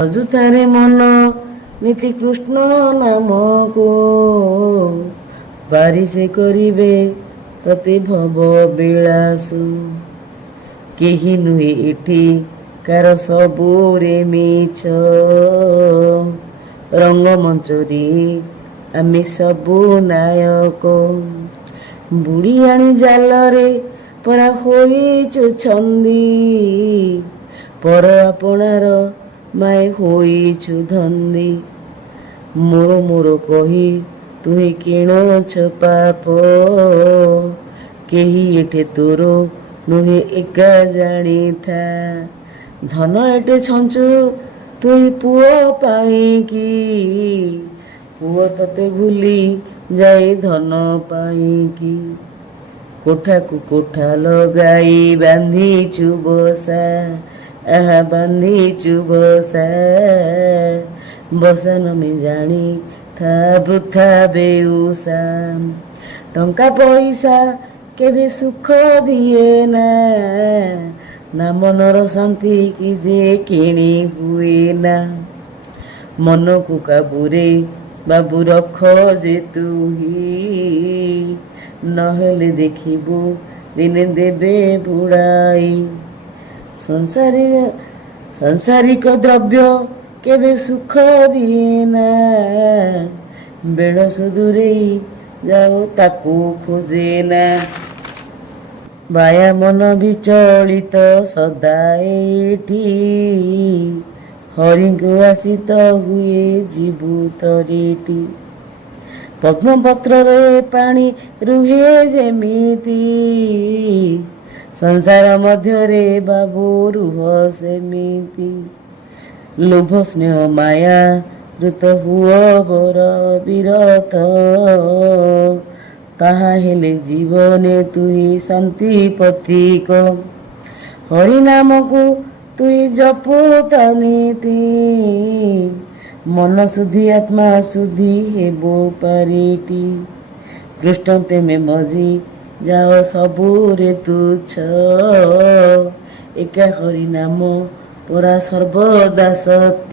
ଅଯଥାରେ ମନ ନୀତି କୃଷ୍ଣ ନାମକୁ ବାରି ସେ କରିବେ ତତେ ଭବ ବିଳାସୁ। କେହି ନୁହେଁ ଏଠି କାର ସବୁରେ ମିଛ, ରଙ୍ଗମଞ୍ଚରେ ଆମେ ସବୁ ନାୟକ। ବୁଢ଼ୀ ଆଣି ଜାଲରେ ପରା ହୋଇଛୁ ଛନ୍ଦି, ପର ଆପଣାର ମାଏ ହୋଇଛୁ ଧନ୍ଦି। ମୋର ମୋର କହି ତୁହି କିଣୁଛ ପାପ, କେହି ଏଠି ତୋର ନୁହେଁ ଏକା ଜାଣିଥା। ଧନ ଏଟେ ଛଞ୍ଚୁ ତୁହି ପୁଅ ପାଇଁକି, ପୁଅ ତତେ ଭୁଲି ଯାଏ ଧନ ପାଇଁକି। କୋଠାକୁ କୋଠା ଲଗାଇ ବାନ୍ଧିଛୁ ବସା, ଆହା ବାନ୍ଧିଛୁ ବସା। ବସା ନମେ ଜାଣି ଥା ବୃଥା ବେଉସା। ଟଙ୍କା ପଇସା କେବେ ସୁଖ ଦିଏ ନା, ନା ମନର ଶାନ୍ତି କି ଯେ କିଣି ହୁଏ ନା। ମନକୁ କାବୁରେ ବାବୁ ରଖ ଯେ ତୁହି, ନହେଲେ ଦେଖିବୁ ଦିନେ ଦେବେ ବୁଡ଼ାଇ। ସଂସାରିକ ଦ୍ରବ୍ୟ କେବେ ସୁଖ ଦିଏ ନା, ବେଳ ସୁଦୂରେଇ ଯାଉ ତାକୁ ଖୋଜେ ନା। ବାୟା ମନ ବିଚଳିତ ସଦା ଏଇଠି, ହରିଙ୍କୁ ଆସିତ ହୁଏ ଯିବୁ ତରିଟି। ପଦ୍ମପତ୍ରରେ ପାଣି ରୁହେ ଯେମିତି, ସଂସାର ମଧ୍ୟରେ ବାବୁ ରୁହ ସେମିତି। ଲୋଭ ସ୍ନେହ ମାୟା ଦ୍ରୁତ ହୁଅ ବର ବିରତ, ତାହା ହେଲେ ଜୀବନେ ତୁହି ଶାନ୍ତି ପଥିକ। ହରିନାମକୁ ତୁଇ ଜପୁ ତା ନୀତି, ମନ ଶୁଦ୍ଧି ଆତ୍ମା ଶୁଦ୍ଧି ହେବ ପାରିଟି। କୃଷ୍ଣ ପ୍ରେମେ ମଜି ଯାଅ ସବୁରେ ତୁଚ୍ଛ, ଏକା ହରିନାମ ପରା ସର୍ବଦା ସତ୍ୟ।